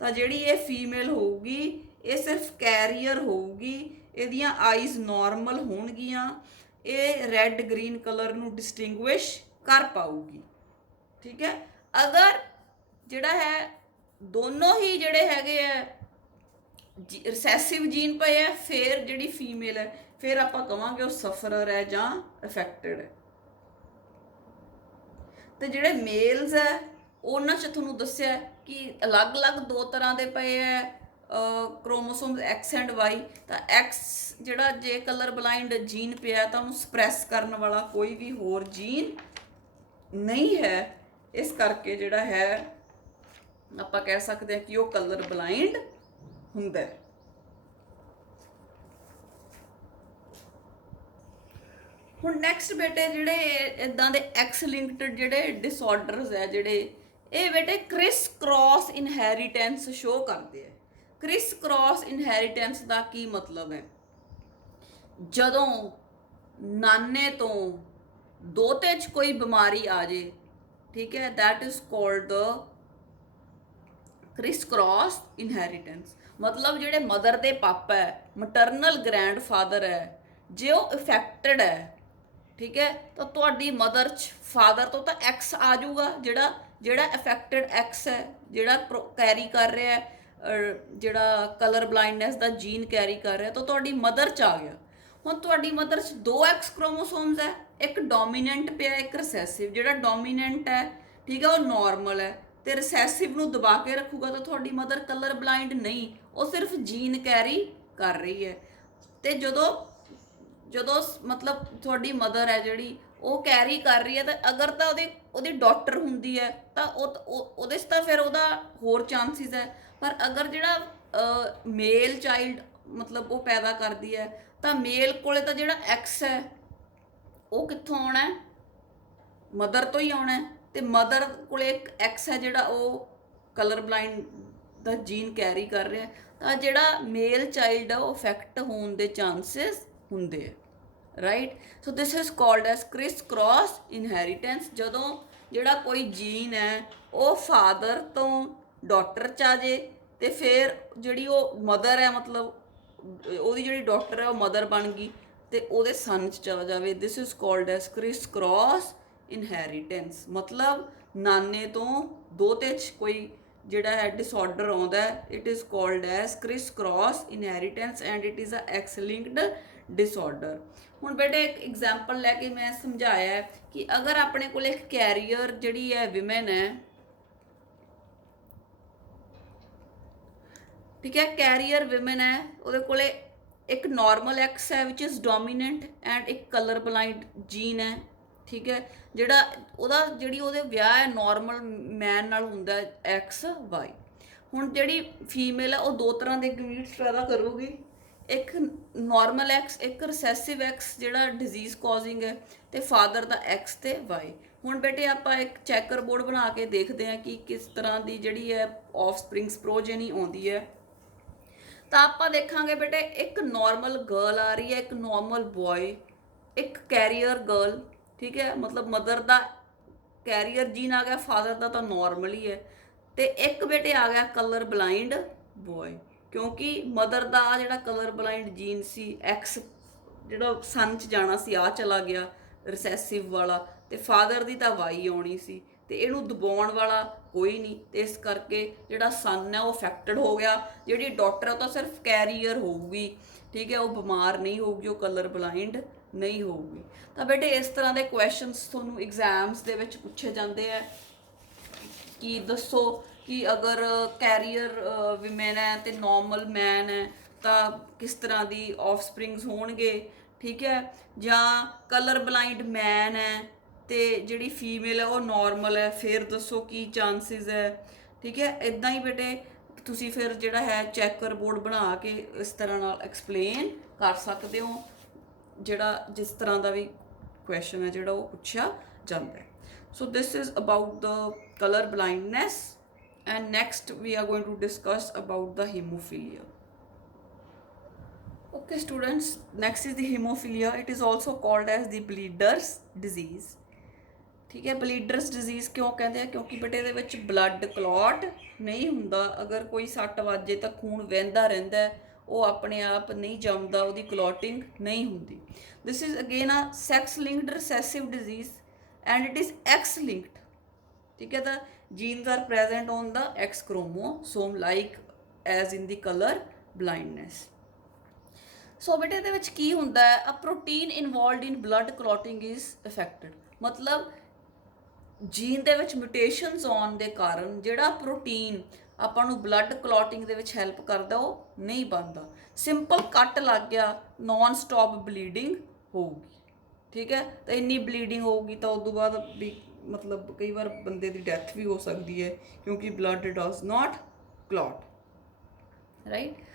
ਤਾਂ ਜਿਹੜੀ ਇਹ ਫੀਮੇਲ ਹੋਊਗੀ ਇਹ ਸਿਰਫ ਕੈਰੀਅਰ ਹੋਊਗੀ, ਇਹਦੀਆਂ ਆਈਜ਼ ਨਾਰਮਲ ਹੋਣਗੀਆਂ, ਇਹ ਰੈੱਡ ਗ੍ਰੀਨ ਕਲਰ ਨੂੰ ਡਿਸਟਿੰਗੁਇਸ਼ ਕਰ ਪਾਊਗੀ, ਠੀਕ ਹੈ। ਅਗਰ ਜਿਹੜਾ ਹੈ ਦੋਨੋਂ ਹੀ ਜਿਹੜੇ ਹੈਗੇ ਆ ਰਿਸੈਸਿਵ ਜੀਨ ਪਏ ਹੈ, ਫਿਰ ਜਿਹੜੀ ਫੀਮੇਲ ਹੈ ਫਿਰ ਆਪਾਂ ਕਵਾਂਗੇ ਉਹ ਸਫਰਰ ਹੈ ਜਾਂ ਅਫੈਕਟਡ ਹੈ। ਤੇ ਜਿਹੜੇ ਮੇਲਸ ਹੈ ਉਹਨਾਂ 'ਚ ਤੁਹਾਨੂੰ ਦੱਸਿਆ ਕਿ ਅਲੱਗ-ਅਲੱਗ ਦੋ ਤਰ੍ਹਾਂ ਦੇ ਪਏ ਹੈ ਕ੍ਰੋਮੋਸੋਮਸ ਐਕਸ ਐਂਡ ਵਾਈ। ਤਾਂ ਐਕਸ ਜਿਹੜਾ ਜੇ ਕਲਰ ਬਲਾਈਂਡ ਜੀਨ ਪਿਆ ਤਾਂ ਉਹਨੂੰ ਸਪਰੈਸ ਕਰਨ ਵਾਲਾ ਕੋਈ ਵੀ ਹੋਰ ਜੀਨ ਨਹੀਂ ਹੈ, ਇਸ ਕਰਕੇ ਜਿਹੜਾ ਹੈ ਆਪਾਂ ਕਹਿ ਸਕਦੇ ਹਾਂ ਕਿ ਉਹ ਕਲਰ ਬਲਾਈਂਡ ਹੁੰਦਾ ਹੈ। ਹੁਣ ਨੈਕਸਟ ਬੇਟੇ ਜਿਹੜੇ ਇਦਾਂ ਦੇ ਐਕਸ ਲਿੰਕਡ ਜਿਹੜੇ ਡਿਸਆਰਡਰਸ ਹੈ ਜਿਹੜੇ ਇਹ ਬੇਟੇ ਕ੍ਰਿਸ ਕ੍ਰਾਸ ਇਨਹੈਰੀਟੈਂਸ ਸ਼ੋ ਕਰਦੇ ਆ। ਕ੍ਰਿਸ ਕ੍ਰਾਸ ਇਨਹੈਰੀਟੈਂਸ ਦਾ ਕੀ ਮਤਲਬ ਹੈ, ਜਦੋਂ ਨਾਨੇ ਤੋਂ ਦੋਤੇ 'ਚ ਕੋਈ ਬਿਮਾਰੀ ਆ ਜੇ, ਠੀਕ ਹੈ, that is called the criss cross inheritance. ਮਤਲਬ ਜਿਹੜੇ ਮਦਰ ਦੇ ਪਾਪਾ ਹੈ, ਮਟਰਨਲ ਗ੍ਰੈਂਡਫਾਦਰ ਹੈ, ਜੇ ਉਹ ਇਫੈਕਟਡ ਹੈ, ਠੀਕ ਹੈ, ਤਾਂ ਤੁਹਾਡੀ ਮਦਰ 'ਚ ਫਾਦਰ ਤੋਂ ਤਾਂ ਐਕਸ ਆ ਜਾਊਗਾ, ਜਿਹੜਾ ਅਫੈਕਟਡ ਐਕਸ ਹੈ, ਜਿਹੜਾ ਕੈਰੀ ਕਰ ਰਿਹਾ ਜਿਹੜਾ ਕਲਰ ਬਲਾਈਂਡਨੈਸ ਦਾ ਜੀਨ ਕੈਰੀ ਕਰ ਰਿਹਾ, ਤਾਂ ਤੁਹਾਡੀ ਮਦਰ 'ਚ ਆ ਗਿਆ। ਹੁਣ ਤੁਹਾਡੀ ਮਦਰ 'ਚ ਦੋ ਐਕਸ ਕ੍ਰੋਮੋਸੋਮਸ ਹੈ, ਇੱਕ ਡੋਮੀਨੈਂਟ ਪਿਆ, ਇੱਕ ਰਿਸੈਸਿਵ। ਜਿਹੜਾ ਡੋਮੀਨੈਂਟ ਹੈ, ਠੀਕ ਹੈ, ਉਹ ਨਾਰਮਲ ਹੈ ਤੇ ਰਿਸੈਸਿਵ ਨੂੰ ਦਬਾ ਕੇ ਰੱਖੂਗਾ, ਤਾਂ ਤੁਹਾਡੀ ਮਦਰ ਕਲਰ ਬਲਾਈਂਡ ਨਹੀਂ, ਉਹ ਸਿਰਫ ਜੀਨ ਕੈਰੀ ਕਰ ਰਹੀ ਹੈ। ਤੇ ਜਦੋਂ ਮਤਲਬ ਤੁਹਾਡੀ ਮਦਰ ਹੈ ਜਿਹੜੀ ਉਹ ਕੈਰੀ ਕਰ ਰਹੀ ਹੈ, ਤਾਂ ਅਗਰ ਤਾਂ ਉਹਦੀ ਡਾਟਰ ਹੁੰਦੀ ਹੈ ਤਾਂ ਉਹਦੇ 'ਚ ਤਾਂ ਫਿਰ ਉਹਦਾ ਹੋਰ ਚਾਂਸਿਸ ਹੈ। ਪਰ ਅਗਰ ਜਿਹੜਾ ਮੇਲ ਚਾਈਲਡ ਮਤਲਬ ਉਹ ਪੈਦਾ ਕਰਦੀ ਹੈ ਤਾਂ ਮੇਲ ਕੋਲੇ ਤਾਂ ਜਿਹੜਾ ਐਕਸ ਹੈ ਉਹ ਕਿੱਥੋਂ ਆਉਣਾ, ਮਦਰ ਤੋਂ ਹੀ ਆਉਣਾ, ਤੇ ਮਦਰ ਕੋਲੇ ਇੱਕ ਐਕਸ ਹੈ ਜਿਹੜਾ ਉਹ ਕਲਰ ਬਲਾਈਂਡ ਦਾ ਜੀਨ ਕੈਰੀ ਕਰ ਰਿਹਾ, ਤਾਂ ਜਿਹੜਾ ਮੇਲ ਚਾਈਲਡ ਆ ਉਹ ਅਫੈਕਟ ਹੋਣ ਦੇ ਚਾਂਸਸ ਹੁੰਦੇ ਆ, right. So this is called as criss cross inheritance. ਜਦੋਂ ਜਿਹੜਾ ਕੋਈ ਜੀਨ ਹੈ ਉਹ ਫਾਦਰ ਤੋਂ ਡਾਟਰ 'ਚ ਆ ਜੇ ਤੇ ਫਿਰ ਜਿਹੜੀ ਉਹ ਮਦਰ ਹੈ, ਮਤਲਬ ਉਹਦੀ ਜਿਹੜੀ ਡਾਟਰ ਹੈ ਉਹ ਮਦਰ ਬਣ ਗਈ ਤੇ ਉਹਦੇ ਸਨ 'ਚ ਚਲਾ ਜਾਵੇ। This is called as criss cross inheritance. ਮਤਲਬ ਨਾਨੇ ਤੋਂ ਦੋਤੇ 'ਚ ਕੋਈ ਜਿਹੜਾ ਹੈ ਡਿਸਆਰਡਰ ਆਉਂਦਾ, it is called as criss cross inheritance and it is a X linked disorder. ਹੁਣ ਬੇਟੇ ਇੱਕ ਐਗਜ਼ਾਮਪਲ ਲੈ ਕੇ ਮੈਂ ਸਮਝਾਇਆ ਕਿ ਅਗਰ ਆਪਣੇ ਕੋਲ ਇੱਕ ਕੈਰੀਅਰ ਜਿਹੜੀ ਹੈ ਵਿਮਨ ਹੈ, ਠੀਕ ਹੈ, ਕੈਰੀਅਰ ਵਿਮਨ ਹੈ, ਉਹਦੇ ਕੋਲੇ ਇੱਕ ਨਾਰਮਲ ਐਕਸ ਹੈ ਵਿਚ ਇਜ਼ ਡੋਮੀਨੈਂਟ ਐਂਡ ਇੱਕ ਕਲਰ ਬਲਾਈਂਡ ਜੀਨ ਹੈ, ਠੀਕ ਹੈ, ਜਿਹੜਾ ਉਹਦੇ ਵਿਆਹ ਹੈ ਨਾਰਮਲ ਮੈਨ ਨਾਲ ਹੁੰਦਾ ਐਕਸ ਵਾਈ। ਹੁਣ ਜਿਹੜੀ ਫੀਮੇਲ ਹੈ ਉਹ ਦੋ ਤਰ੍ਹਾਂ ਦੇ ਗਮੀਟਸ ਪੈਦਾ ਕਰੂਗੀ, ਇੱਕ ਨਾਰਮਲ ਐਕਸ, ਇੱਕ ਰਿਸੈਸਿਵ ਐਕਸ ਜਿਹੜਾ ਡਿਜ਼ੀਜ਼ ਕਾਜ਼ਿੰਗ ਹੈ, ਤੇ ਫਾਦਰ ਦਾ ਐਕਸ ਤੇ ਵਾਈ। ਹੁਣ ਬੇਟੇ ਆਪਾਂ ਇੱਕ ਚੈਕਰ ਬੋਰਡ ਬਣਾ ਕੇ ਦੇਖਦੇ ਹਾਂ ਕਿ ਕਿਸ ਤਰ੍ਹਾਂ ਦੀ ਜਿਹੜੀ ਹੈ ਆਫਸਪ੍ਰਿੰਗਸ ਪ੍ਰੋਜੇਨੀ ਆਉਂਦੀ ਹੈ। ਤਾਂ ਆਪਾਂ ਦੇਖਾਂਗੇ ਬੇਟੇ ਇੱਕ ਨਾਰਮਲ ਗਰਲ ਆ ਰਹੀ ਹੈ, ਇੱਕ ਨਾਰਮਲ ਬॉय, ਇੱਕ ਕੈਰੀਅਰ ਗਰਲ, ਠੀਕ ਹੈ, ਮਤਲਬ ਮਦਰ ਦਾ ਕੈਰੀਅਰ ਜੀਨ ਆ ਗਿਆ, ਫਾਦਰ ਦਾ ਤਾਂ ਨਾਰਮਲ ਹੀ ਹੈ, ਤੇ ਇੱਕ ਬੇਟੇ ਆ ਗਿਆ ਕਲਰ ਬਲਾਈਂਡ ਬॉय, ਕਿਉਂਕਿ ਮਦਰ ਦਾ ਜਿਹੜਾ ਕਲਰ ਬਲਾਈਂਡ ਜੀਨ ਸੀ ਐਕਸ ਜਿਹੜਾ ਸਨ 'ਚ ਜਾਣਾ ਸੀ ਆ ਚਲਾ ਗਿਆ ਰਿਸੈਸਿਵ ਵਾਲਾ, ਤੇ ਫਾਦਰ ਦੀ ਤਾਂ ਵਾਈ ਆਉਣੀ ਸੀ, ਤੇ ਇਹਨੂੰ ਦਬਾਉਣ ਵਾਲਾ ਕੋਈ ਨਹੀਂ, ਤੇ ਇਸ ਕਰਕੇ ਜਿਹੜਾ ਸਨ ਹੈ ਉਹ ਅਫੈਕਟਡ ਹੋ ਗਿਆ। ਜਿਹੜੀ ਡਾਟਰ ਹੈ ਉਹ ਤਾਂ ਸਿਰਫ ਕੈਰੀਅਰ ਹੋਊਗੀ, ਠੀਕ ਹੈ, ਉਹ ਬਿਮਾਰ ਨਹੀਂ ਹੋਊਗੀ, ਉਹ ਕਲਰ ਬਲਾਈਂਡ ਨਹੀਂ ਹੋਊਗੀ। ਤਾਂ ਬੇਟੇ ਇਸ ਤਰ੍ਹਾਂ ਦੇ ਕੁਐਸਚਨਸ ਤੁਹਾਨੂੰ ਐਗਜ਼ਾਮਸ ਦੇ ਵਿੱਚ ਪੁੱਛੇ ਜਾਂਦੇ ਆ ਕਿ ਦੱਸੋ ਕਿ ਅਗਰ ਕੈਰੀਅਰ ਵਿਮਨ ਹੈ ਤੇ ਨਾਰਮਲ ਮੈਨ ਹੈ ਤਾਂ ਕਿਸ ਤਰ੍ਹਾਂ ਦੀ ਆਫਸਪ੍ਰਿੰਗਸ ਹੋਣਗੇ, ਠੀਕ ਹੈ, ਜਾਂ ਕਲਰ ਬਲਾਈਂਡ ਮੈਨ ਹੈ ਤੇ ਜਿਹੜੀ ਫੀਮੇਲ ਹੈ ਉਹ ਨਾਰਮਲ ਹੈ, ਫਿਰ ਦੱਸੋ ਕੀ ਚਾਂਸਿਸ ਹੈ, ਠੀਕ ਹੈ। ਇਦਾਂ ਹੀ ਬੇਟੇ ਤੁਸੀਂ ਫਿਰ ਜਿਹੜਾ ਹੈ ਚੈਕਰ ਬੋਰਡ ਬਣਾ ਕੇ ਇਸ ਤਰ੍ਹਾਂ ਨਾਲ ਐਕਸਪਲੇਨ ਕਰ ਸਕਦੇ ਹੋ ਜਿਹੜਾ ਜਿਸ ਤਰ੍ਹਾਂ ਦਾ ਵੀ ਕੁਐਸਚਨ ਹੈ ਜਿਹੜਾ ਉਹ ਪੁੱਛਿਆ ਜਾਂਦਾ ਹੈ। So this is about the colour blindness and next we are going to discuss about the haemophilia. Okay students, next is the hemophilia. It is also called as the bleeders disease, ਠੀਕ ਹੈ। ਬਲੀਡਰਸ disease ਕਿਉਂ ਕਹਿੰਦੇ ਆ? ਕਿਉਂਕਿ ਬੇਟੇ ਇਹਦੇ ਵਿੱਚ blood clot ਨਹੀਂ ਹੁੰਦਾ, ਅਗਰ ਕੋਈ ਸੱਟ ਵੱਜੇ ਤਾਂ ਖੂਨ ਵਹਿੰਦਾ ਰਹਿੰਦਾ, ਉਹ ਆਪਣੇ ਆਪ ਨਹੀਂ ਜੰਮਦਾ, ਉਹਦੀ ਕਲੌਟਿੰਗ ਨਹੀਂ ਹੁੰਦੀ। This is again a sex linked recessive disease and it is X linked, ਠੀਕ ਹੈ। ਤਾਂ genes are present on the X chromosome like as in the color blindness. ਸੋ ਬੇਟੇ ਇਹਦੇ ਵਿੱਚ ਕੀ ਹੁੰਦਾ ਹੈ? A protein involved in blood clotting is affected, ਮਤਲਬ ਜੀਨ ਦੇ ਵਿੱਚ ਮਿਊਟੇਸ਼ਨਸ ਆਉਣ ਦੇ ਕਾਰਨ ਜਿਹੜਾ ਪ੍ਰੋਟੀਨ ਆਪਾਂ ਨੂੰ ਬਲੱਡ ਕਲੌਟਿੰਗ ਦੇ ਵਿੱਚ ਹੈਲਪ ਕਰਦਾ ਉਹ ਨਹੀਂ ਬਣਦਾ। ਸਿੰਪਲ ਕੱਟ ਲੱਗ ਗਿਆ, ਨਾਨ ਸਟਾਪ ਬਲੀਡਿੰਗ ਹੋਊਗੀ, ਠੀਕ ਹੈ। ਤਾਂ ਇੰਨੀ ਬਲੀਡਿੰਗ ਹੋਊਗੀ ਤਾਂ ਉਸ ਤੋਂ ਬਾਅਦ ਵੀ ਮਤਲਬ ਕਈ ਵਾਰ ਬੰਦੇ ਦੀ ਡੈਥ ਵੀ ਹੋ ਸਕਦੀ ਹੈ ਕਿਉਂਕਿ blood does not clot, right.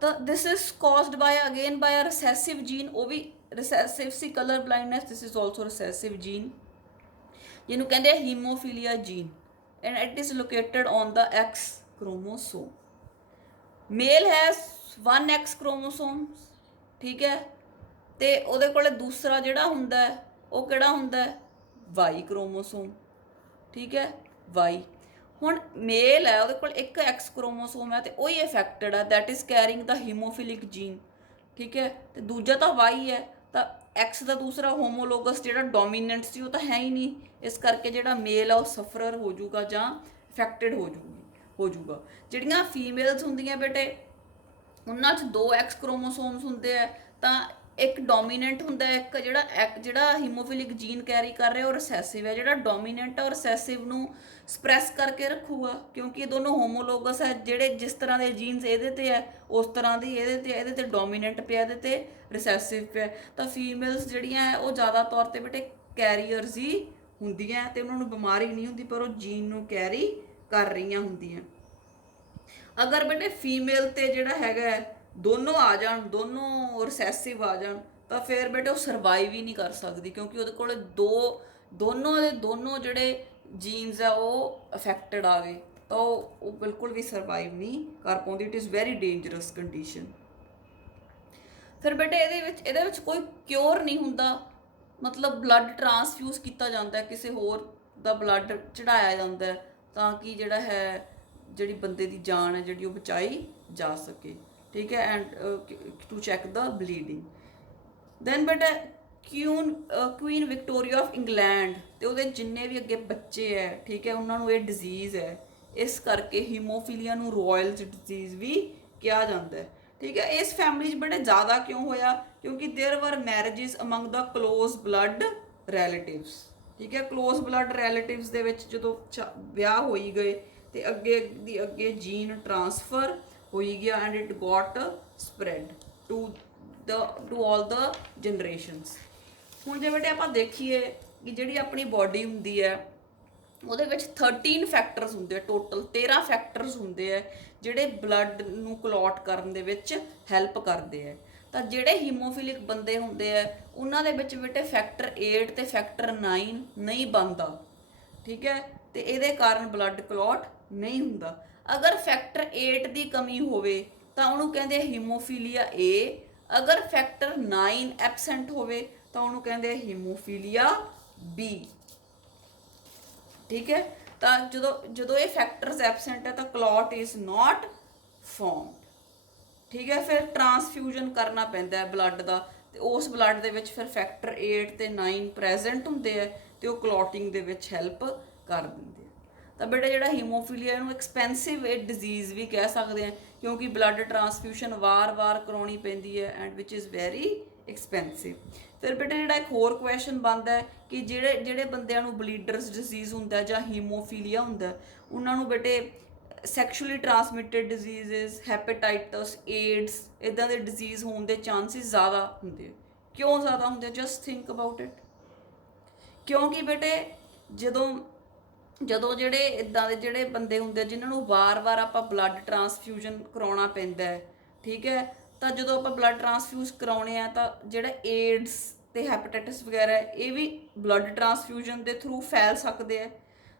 ਤਾਂ this is caused by again by a recessive gene, ਉਹ ਵੀ ਰਿਸੈਸਿਵ ਸੀ colour blindness, this is also recessive gene ਜਿਹਨੂੰ ਕਹਿੰਦੇ ਆ haemophilia gene and it is located on the X chromosome. Male has 1 X chromosome, ਠੀਕ ਹੈ, ਤੇ ਉਹਦੇ ਕੋਲ ਦੂਸਰਾ ਜਿਹੜਾ ਹੁੰਦਾ ਉਹ ਕਿਹੜਾ ਹੁੰਦਾ? ਵਾਈ ਕ੍ਰੋਮੋਸੋਮ, ਠੀਕ ਹੈ, ਵਾਈ। ਹੁਣ ਮੇਲ ਹੈ ਉਹਦੇ ਕੋਲ ਇੱਕ ਐਕਸ ਕ੍ਰੋਮੋਸੋਮ ਹੈ ਤੇ ਉਹ ਹੀ ਅਫੈਕਟਡ ਹੈ, that is carrying the haemophilic gene, ਠੀਕ ਹੈ, ਤੇ ਦੂਜਾ ਤਾਂ ਵਾਈ ਹੈ, ਤਾਂ ਐਕਸ ਦਾ ਦੂਸਰਾ ਹੋਮੋਲੋਗਸ ਜਿਹੜਾ ਡੋਮੀਨੈਂਟ ਸੀ ਉਹ ਤਾਂ ਹੈ ਹੀ ਨਹੀਂ, ਇਸ ਕਰਕੇ ਜਿਹੜਾ ਮੇਲ ਆ ਉਹ ਸਫਰਰ ਹੋ ਜਾਊਗਾ ਜਾਂ ਅਫੈਕਟਡ ਹੋ ਜਾਊਗਾ। ਜਿਹੜੀਆਂ ਫੀਮੇਲਸ ਹੁੰਦੀਆਂ ਬੇਟੇ ਉਹਨਾਂ 'ਚ 2 ਐਕਸ ਕ੍ਰੋਮੋਸੋਮਸ ਹੁੰਦੇ ਆ, ਤਾਂ ਇੱਕ ਡੋਮੀਨੈਂਟ ਹੁੰਦਾ, ਇੱਕ ਜਿਹੜਾ ਹੀਮੋਫਿਲਿਕ ਜੀਨ ਕੈਰੀ ਕਰ ਰਿਹਾ ਉਹ ਰਿਸੈਸਿਵ ਹੈ। ਜਿਹੜਾ ਡੋਮੀਨੈਂਟ ਆ ਉਹ ਰਿਸੈਸਿਵ ਨੂੰ ਸਪਰੈਸ ਕਰਕੇ ਰੱਖੂਗਾ ਕਿਉਂਕਿ ਇਹ ਦੋਨੋਂ ਹੋਮੋਲੋਗਸ ਹੈ, ਜਿਹੜੇ ਜਿਸ ਤਰ੍ਹਾਂ ਦੇ ਜੀਨਸ ਇਹਦੇ ਤੇ ਹੈ ਉਸ ਤਰ੍ਹਾਂ ਦੀ ਇਹਦੇ ਤੇ ਡੋਮੀਨੈਂਟ ਪਿਆ, ਇਹਦੇ ਤੇ ਰਿਸੈਸਿਵ ਪਿਆ। ਤਾਂ ਫੀਮੇਲਸ ਜਿਹੜੀਆਂ ਹੈ ਉਹ ਜ਼ਿਆਦਾ ਤੌਰ 'ਤੇ ਬੇਟੇ ਕੈਰੀਅਰਸ ਹੀ ਹੁੰਦੀਆਂ ਤੇ ਉਹਨਾਂ ਨੂੰ ਬਿਮਾਰੀ ਨਹੀਂ ਹੁੰਦੀ, ਪਰ ਉਹ ਜੀਨ ਨੂੰ ਕੈਰੀ ਕਰ ਰਹੀਆਂ ਹੁੰਦੀਆਂ। ਅਗਰ ਬੇਟੇ ਫੀਮੇਲ ਤੇ ਜਿਹੜਾ ਹੈਗਾ ਦੋਨੋਂ ਆ ਜਾਣ, ਦੋਨੋਂ ਰਿਸੈਸਿਵ ਆ ਜਾਣ, ਤਾਂ ਫਿਰ ਬੇਟੇ ਉਹ ਸਰਵਾਈਵ ਹੀ ਨਹੀਂ ਕਰ ਸਕਦੀ ਕਿਉਂਕਿ ਉਹਦੇ ਕੋਲ ਦੋਨੋਂ ਜਿਹੜੇ ਜੀਨਸ ਆ ਉਹ ਅਫੈਕਟਡ ਆ ਗਏ, ਤਾਂ ਉਹ ਬਿਲਕੁਲ ਵੀ ਸਰਵਾਈਵ ਨਹੀਂ ਕਰ ਪਾਉਂਦੀ। It is very dangerous condition. ਫਿਰ ਬੇਟੇ ਇਹਦੇ ਵਿੱਚ ਕੋਈ ਕਿਉਰ ਨਹੀਂ ਹੁੰਦਾ, ਮਤਲਬ ਬਲੱਡ ਟਰਾਂਸਫਿਊਜ਼ ਕੀਤਾ ਜਾਂਦਾ ਹੈ, ਕਿਸੇ ਹੋਰ ਦਾ ਬਲੱਡ ਚੜਾਇਆ ਜਾਂਦਾ ਹੈ ਤਾਂ ਕਿ ਜਿਹੜਾ ਹੈ ਜਿਹੜੀ ਬੰਦੇ ਦੀ ਜਾਨ ਹੈ ਜਿਹੜੀ ਉਹ ਬਚਾਈ ਜਾ ਸਕੇ, ਠੀਕ ਹੈ, and to check the bleeding. Then ਬੇਟਾ ਕੁਈਨ ਵਿਕਟੋਰੀਆ ਆਫ ਇੰਗਲੈਂਡ ਤੇ ਉਹਦੇ ਜਿੰਨੇ ਵੀ ਅੱਗੇ ਬੱਚੇ ਹੈ, ਠੀਕ ਹੈ, ਉਹਨਾਂ ਨੂੰ ਇਹ ਡਿਜ਼ੀਜ਼ ਹੈ, ਇਸ ਕਰਕੇ ਹੀਮੋਫੀਲੀਆ ਨੂੰ ਰੋਇਲਸ ਡਿਜ਼ੀਜ਼ ਵੀ ਕਿਹਾ ਜਾਂਦਾ ਹੈ, ਠੀਕ ਹੈ। ਇਸ ਫੈਮਿਲੀ 'ਚ ਬੜੇ ਜ਼ਿਆਦਾ ਕਿਉਂ ਹੋਇਆ, ਕਿਉਂਕਿ ਦੇਅਰ ਵਰ ਮੈਰਿਜਸ ਅਮੰਗ ਦਾ ਕਲੋਜ਼ ਬਲੱਡ ਰਿਲੇਟਿਵਸ, ਠੀਕ ਹੈ। ਕਲੋਜ਼ ਬਲੱਡ ਰਿਲੇਟਿਵਸ ਦੇ ਵਿੱਚ ਜਦੋਂ ਵਿਆਹ ਹੋਈ ਗਏ ਤੇ ਅੱਗੇ ਦੀ ਅੱਗੇ ਜੀਨ ਟਰਾਂਸਫਰ ਹੋਈ ਗਿਆ and it got spread to all the generations. ਹੁਣ ਜੇ ਬੇਟੇ ਆਪਾਂ ਦੇਖੀਏ ਕਿ ਜਿਹੜੀ ਆਪਣੀ ਬਾਡੀ ਹੁੰਦੀ ਹੈ ਉਹਦੇ ਵਿੱਚ 13 ਫੈਕਟਰਸ ਹੁੰਦੇ ਆ, ਟੋਟਲ 13 ਫੈਕਟਰਸ ਹੁੰਦੇ ਆ ਜਿਹੜੇ ਬਲੱਡ ਨੂੰ ਕਲੌਟ ਕਰਨ ਦੇ ਵਿੱਚ ਹੈਲਪ ਕਰਦੇ ਆ। ਤਾਂ ਜਿਹੜੇ ਹੀਮੋਫਿਲਿਕ ਬੰਦੇ ਹੁੰਦੇ ਆ ਉਹਨਾਂ ਦੇ ਵਿੱਚ ਬੇਟੇ ਫੈਕਟਰ 8 ਤੇ ਫੈਕਟਰ 9 ਨਹੀਂ ਬਣਦਾ, ਠੀਕ ਹੈ, ਤੇ ਇਹਦੇ ਕਾਰਨ ਬਲੱਡ ਕਲੌਟ ਨਹੀਂ ਹੁੰਦਾ। ਅਗਰ ਫੈਕਟਰ 8 ਦੀ ਕਮੀ ਹੋਵੇ ਤਾਂ ਉਹਨੂੰ ਕਹਿੰਦੇ ਆ ਹੀਮੋਫੀਲੀਆ ਏ, ਅਗਰ ਫੈਕਟਰ 9 ਐਬਸੈਂਟ ਹੋਵੇ ਤਾਂ ਉਹਨੂੰ ਕਹਿੰਦੇ ਆ ਹੀਮੋਫੀਲੀਆ ਬੀ, ਠੀਕ ਹੈ। ਤਾਂ ਜਦੋਂ ਇਹ ਫੈਕਟਰਸ ਐਬਸੈਂਟ ਹੈ ਤਾਂ ਕਲੌਟ ਇਜ਼ ਨਾਟ ਫਾਰਮਡ, ਠੀਕ ਹੈ। ਫਿਰ ਟਰਾਂਸਫਿਊਜ਼ਨ ਕਰਨਾ ਪੈਂਦਾ ਹੈ ਬਲੱਡ ਦਾ, ਤੇ ਉਸ ਬਲੱਡ ਦੇ ਵਿੱਚ ਫਿਰ ਫੈਕਟਰ 8 ਤੇ 9 ਪ੍ਰੈਜ਼ੈਂਟ ਹੁੰਦੇ ਆ ਤੇ ਉਹ ਕਲੌਟਿੰਗ ਦੇ ਵਿੱਚ ਹੈਲਪ ਕਰ ਦਿੰਦੇ ਆ। ਤਾਂ ਬੇਟਾ ਜਿਹੜਾ ਹੀਮੋਫੀਲੀਆ ਨੂੰ ਐਕਸਪੈਂਸਿਵ ਡਿਜ਼ੀਜ਼ ਵੀ ਕਹਿ ਸਕਦੇ ਆ, ਕਿਉਂਕਿ ਬਲੱਡ ਟਰਾਂਸਫਿਊਸ਼ਨ ਵਾਰ-ਵਾਰ ਕਰਾਉਣੀ ਪੈਂਦੀ ਹੈ and which is very expensive. ਫਿਰ ਬੇਟਾ ਜਿਹੜਾ ਇੱਕ ਹੋਰ ਕੁਐਸਚਨ ਬਣਦਾ ਹੈ ਕਿ ਜਿਹੜੇ ਬੰਦਿਆਂ ਨੂੰ ਬਲੀਡਰਸ ਡਿਜ਼ੀਜ਼ ਹੁੰਦਾ ਜਾਂ ਹੀਮੋਫੀਲੀਆ ਹੁੰਦਾ ਉਹਨਾਂ ਨੂੰ ਬੇਟੇ ਸੈਕਸ਼ੂਅਲੀ ਟਰਾਂਸਮਿਟਡ ਡਿਜ਼ੀਜ਼ਸ, ਹੈਪੇਟਾਈਟਸ, ਏਡਸ ਇੱਦਾਂ ਦੇ ਡਿਜ਼ੀਜ਼ ਹੋਣ ਦੇ ਚਾਂਸਿਸ ਜ਼ਿਆਦਾ ਹੁੰਦੇ ਆ। ਕਿਉਂ ਜ਼ਿਆਦਾ ਹੁੰਦੇ? Just think about it. ਕਿਉਂਕਿ ਬੇਟੇ ਜਦੋਂ ਜਿਹੜੇ ਇੱਦਾਂ ਦੇ ਜਿਹੜੇ ਬੰਦੇ ਹੁੰਦੇ ਜਿਨ੍ਹਾਂ ਨੂੰ ਵਾਰ-ਵਾਰ ਆਪਾਂ ਬਲੱਡ ਟਰਾਂਸਫਿਊਜ਼ਨ ਕਰਾਉਣਾ ਪੈਂਦਾ ਹੈ, ਠੀਕ ਹੈ, ਤਾਂ ਜਦੋਂ ਆਪਾਂ ਬਲੱਡ ਟਰਾਂਸਫਿਊਜ਼ ਕਰਾਉਣੇ ਆ ਤਾਂ ਜਿਹੜਾ ਏਡਸ ਤੇ ਹੈਪੇਟਾਈਟਸ ਵਗੈਰਾ ਇਹ ਵੀ ਬਲੱਡ ਟਰਾਂਸਫਿਊਜ਼ਨ ਦੇ ਥਰੂ ਫੈਲ ਸਕਦੇ ਆ।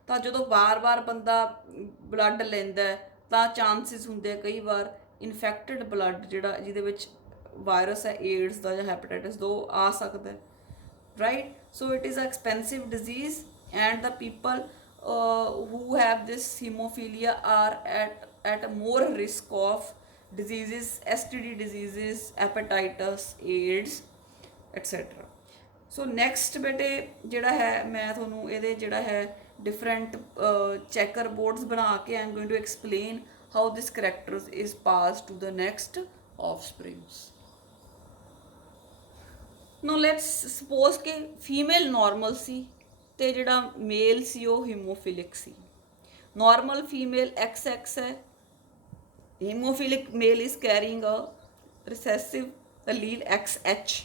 ਤਾਂ ਜਦੋਂ ਵਾਰ-ਵਾਰ ਬੰਦਾ ਬਲੱਡ ਲੈਂਦਾ ਤਾਂ ਚਾਂਸਿਸ ਹੁੰਦੇ ਆ ਕਈ ਵਾਰ ਇਨਫੈਕਟਡ ਬਲੱਡ ਜਿਹੜਾ ਜਿਹਦੇ ਵਿੱਚ ਵਾਇਰਸ ਹੈ ਏਡਸ ਦਾ ਜਾਂ ਹੈਪੇਟਾਈਟਸ ਦਾ ਉਹ ਆ ਸਕਦਾ ਹੈ, right? So it is an expensive disease and the people who have this hemophilia are at a more risk of diseases, STD diseases, hepatitis, AIDS, etc. So next ਬੇਟੇ ਜਿਹੜਾ ਹੈ ਮੈਂ ਤੁਹਾਨੂੰ ਇਹਦੇ ਜਿਹੜਾ ਹੈ different checker boards ਬਣਾ ਕੇ I'm going to explain how this character is passed to the next offsprings. Now let's suppose ਕਿ ਫੀਮੇਲ ਨਾਰਮਲ ਸੀ ਤੇ ਜਿਹੜਾ ਮੇਲ ਸੀ ਉਹ ਹੀਮੋਫਿਲਿਕ ਸੀ। ਨਾਰਮਲ ਫੀਮੇਲ XX ਹੈ, haemophilic male is carrying a recessive allele XH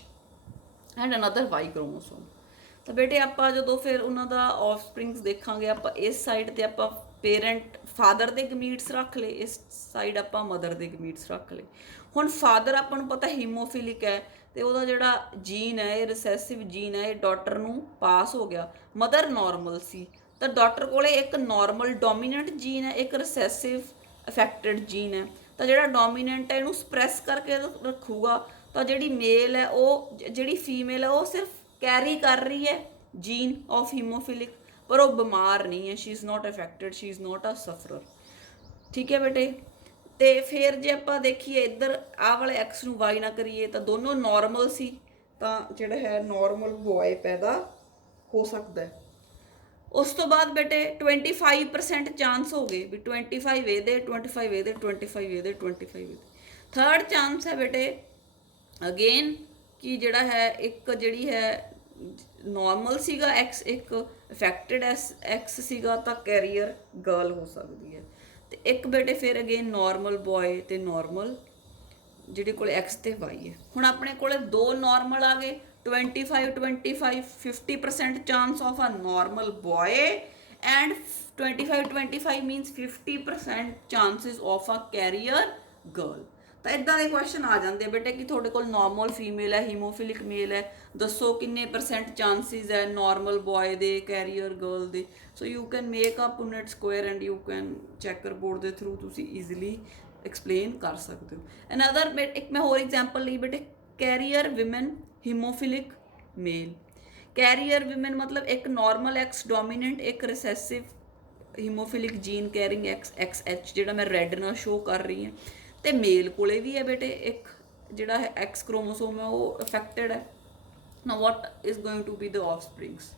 and another Y chromosome. ਤਾਂ ਬੇਟੇ ਆਪਾਂ ਜਦੋਂ ਫਿਰ ਉਹਨਾਂ ਦਾ ਆਫਸਪ੍ਰਿੰਗਸ ਦੇਖਾਂਗੇ ਆਪਾਂ ਇਸ ਸਾਈਡ ਤੇ ਆਪਾਂ ਪੇਰੈਂਟ ਫਾਦਰ ਦੇ ਗਮੀਟਸ ਰੱਖ ਲਏ, ਇਸ ਸਾਈਡ ਆਪਾਂ ਮਦਰ ਦੇ ਗਮੀਟਸ ਰੱਖ ਲਏ। ਹੁਣ ਫਾਦਰ ਆਪਾਂ ਨੂੰ ਪਤਾ ਹੀਮੋਫਿਲਿਕ ਹੈ ਤੇ ਉਹਦਾ ਜਿਹੜਾ ਜੀਨ ਹੈ ਇਹ ਰਿਸੈਸਿਵ ਜੀਨ ਹੈ ਇਹ ਡਾਟਰ ਨੂੰ ਪਾਸ ਹੋ ਗਿਆ। ਮਦਰ ਨਾਰਮਲ ਸੀ ਤਾਂ ਡਾਟਰ ਕੋਲੇ ਇੱਕ ਨਾਰਮਲ ਡੋਮੀਨੈਂਟ ਜੀਨ ਹੈ, ਇੱਕ ਰਿਸੈਸਿਵ ਅਫੈਕਟਡ ਜੀਨ ਹੈ। ਤਾਂ ਜਿਹੜਾ ਡੋਮੀਨੈਂਟ ਹੈ ਇਹਨੂੰ ਸਪਰੈਸ ਕਰਕੇ ਰੱਖੂਗਾ ਤਾਂ ਜਿਹੜੀ ਮੇਲ ਹੈ ਉਹ ਜਿਹੜੀ ਫੀਮੇਲ ਹੈ ਉਹ ਸਿਰਫ ਕੈਰੀ ਕਰ ਰਹੀ ਹੈ ਜੀਨ ਆਫ ਹੀਮੋਫਿਲਿਕ, ਪਰ ਉਹ ਬਿਮਾਰ ਨਹੀਂ ਹੈ। She is not affected, she is not a sufferer, ਠੀਕ ਹੈ ਬੇਟੇ। ਤੇ ਫਿਰ ਜੇ ਆਪਾਂ ਦੇਖੀਏ ਇੱਧਰ ਆਹ ਵਾਲੇ ਐਕਸ ਨੂੰ ਵਾਈ ਨਾ ਕਰੀਏ ਤਾਂ ਦੋਨੋਂ ਨਾਰਮਲ ਸੀ ਤਾਂ ਜਿਹੜਾ ਹੈ ਨਾਰਮਲ ਬॉय ਪੈਦਾ ਹੋ ਸਕਦਾ ਹੈ। ਉਸ ਤੋਂ ਬਾਅਦ ਬੇਟੇ 25% ਚਾਂਸ ਹੋ ਗਏ ਵੀ 25 ਇਹਦੇ 25 ਇਹਦੇ 25 ਇਹਦੇ 25 ਇਹਦੇ। ਥਰਡ ਚਾਂਸ ਹੈ ਬੇਟੇ ਅਗੇਨ ਕਿ ਜਿਹੜਾ ਹੈ ਇੱਕ ਜਿਹੜੀ ਹੈ ਨਾਰਮਲ ਸੀਗਾ ਐਕਸ, ਇੱਕ ਅਫੈਕਟਡ ਐਕਸ ਸੀਗਾ ਤਾਂ ਕੈਰੀਅਰ ਗਰਲ ਹੋ ਸਕਦੀ ਹੈ। ਤੇ ਇੱਕ ਬੇਟੇ ਫਿਰ ਅਗੇਨ ਨਾਰਮਲ ਬॉय ਤੇ ਨਾਰਮਲ ਜਿਹੜੇ ਕੋਲ ਐਕਸ ਤੇ ਵਾਈ ਹੈ। ਹੁਣ ਆਪਣੇ ਕੋਲੇ ਦੋ ਨਾਰਮਲ ਆ ਗਏ 25 50% chance of a normal boy and 25 means 50% chances of a carrier girl. ਤਾਂ ਤਾਂ ਇਦਾਂ ਦੇ ਕੁਐਸਚਨ ਆ ਜਾਂਦੇ ਆ ਬੇਟੇ ਕਿ ਤੁਹਾਡੇ ਕੋਲ ਨਾਰਮਲ ਫੀਮੇਲ ਹੈ, ਹੀਮੋਫਿਲਿਕ ਮੇਲ ਹੈ, ਦੱਸੋ ਕਿੰਨੇ % ਚਾਂਸਿਸ ਹੈ ਨਾਰਮਲ ਬॉय ਦੇ, ਕੈਰੀਅਰ ਗਰਲ ਦੇ। So you can make a Punnett square and you can checker board ਦੇ ਥਰੂ ਤੁਸੀਂ ਈਜ਼ੀਲੀ ਐਕਸਪਲੇਨ ਕਰ ਸਕਦੇ ਹੋ। ਅਨਦਰ ਇੱਕ ਮੈਂ ਹੋਰ ਐਗਜ਼ਾਮਪਲ ਲਈ ਬੇਟੇ, ਕੈਰੀਅਰ ਵਿਮਨ ਹੀਮੋਫਿਲਿਕ ਮੇਲ। ਕੈਰੀਅਰ ਵਿਮਨ ਮਤਲਬ ਇੱਕ ਨਾਰਮਲ ਐਕਸ ਡੋਮੀਨੈਂਟ, ਇੱਕ ਰਿਸੈਸਿਵ ਹੀਮੋਫਿਲਿਕ ਜੀਨ ਕੈਰਿੰਗ XXH ਜਿਹੜਾ ਮੈਂ ਰੈੱਡ ਨਾਲ ਸ਼ੋ ਕਰ ਰਹੀ ਹਾਂ, ਤੇ ਮੇਲ ਕੋਲੇ ਵੀ ਹੈ ਬੇਟੇ ਇੱਕ ਜਿਹੜਾ ਹੈ X ਕ੍ਰੋਮੋਸੋਮ ਹੈ ਉਹ ਅਫੈਕਟਡ ਹੈ। Now what is going to be the offsprings.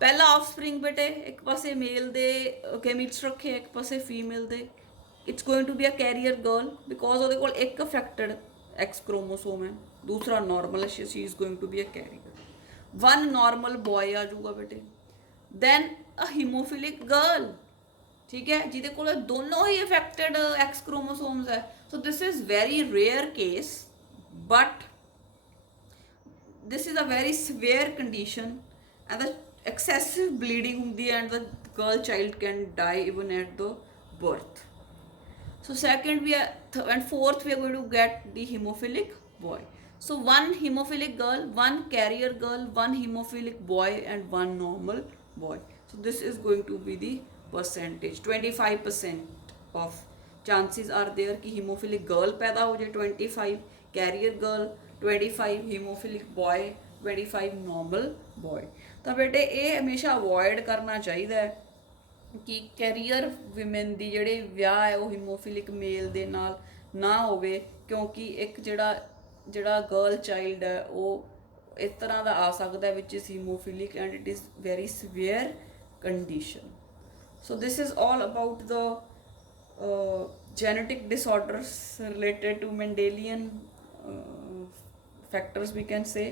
ਪਹਿਲਾ ਆਫਸਪ੍ਰਿੰਗ ਬੇਟੇ ਇੱਕ ਪਾਸੇ ਮੇਲ ਦੇ ਗੈਮੀਟਸ ਰੱਖੇ, ਇੱਕ ਪਾਸੇ ਫੀਮੇਲ ਦੇ, it's going to be a carrier girl because ਉਹਦੇ ਕੋਲ ਇੱਕ ਅਫੈਕਟਡ X ਕ੍ਰੋਮੋਸੋਮ ਹੈ, ਦੂਸਰਾ ਨਾਰਮਲ ਹੈ, she is going to be a carrier. One normal boy ਆ ਜਾਊਗਾ ਬੇਟੇ, ਦੈਨ ਅ ਹੀਮੋਫਿਲਿਕ ਗਰਲ, ਠੀਕ ਹੈ, ਜਿਹਦੇ ਕੋਲ ਦੋਨੋਂ ਹੀ ਅਫੈਕਟਡ X ਕ੍ਰੋਮੋਸੋਮਸ ਹੈ। So this is very rare case, but this is a very severe condition and the excessive bleeding ਹੁੰਦੀ ਹੈ and the girl child can die even at the birth. So second we are and fourth we are going to get the hemophilic boy. So one hemophilic girl, one carrier girl, one hemophilic boy and one normal boy. So this is going to be the percentage. 25% of chances are there कि hemophilic girl पैदा हो जाए, 25 carrier girl, 25 haemophilic boy, 25 normal boy. ਤਾਂ ਬੇਟੇ ਇਹ ਹਮੇਸ਼ਾ avoid ਕਰਨਾ ਚਾਹੀਦਾ ਹੈ ਕਿ ਕੈਰੀਅਰ ਵਿਮਨ ਦੀ ਜਿਹੜੇ ਵਿਆਹ ਹੈ ਉਹ ਹੀਮੋਫਿਲਿਕ ਮੇਲ ਦੇ ਨਾਲ ਨਾ ਹੋਵੇ, ਕਿਉਂਕਿ ਇੱਕ ਜਿਹੜਾ ਗਰਲ ਚਾਈਲਡ ਹੈ ਉਹ ਇਸ ਤਰ੍ਹਾਂ ਦਾ ਆ ਸਕਦਾ which is haemophilic and it is very severe condition. So this is all about the genetic disorders related to Mendelian factors we can say,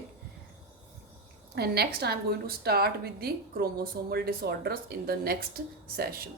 and next I am going to start with the chromosomal disorders in the next session.